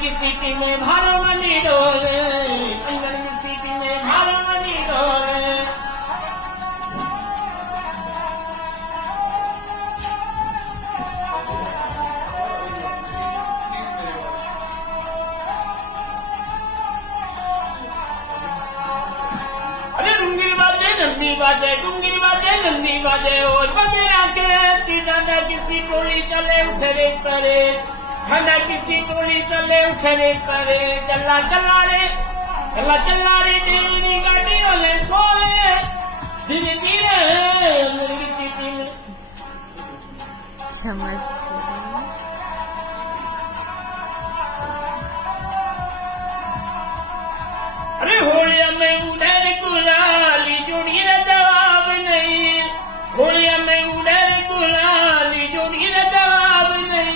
की सीटी में भारो मनी डोले, अंदर की सीटी में भारो मनी डोले। अरे रुंगी बाजे नंदी बाजे, गुंगी बाजे नंदी बाजे, और बजे आके दादा किसी टोली चले उठरे परे, दादा किसी टोली चले उठरे परे, चला चला रे तेरी गाड़ी वाले सोले, धीरे धीरे अंदर की सीटी में। अरे होलिया में उड़े गुलाली जोड़ी रे जवाब नहीं, होलिया में उड़े गुलाली जोड़ी रे जवाब नहीं।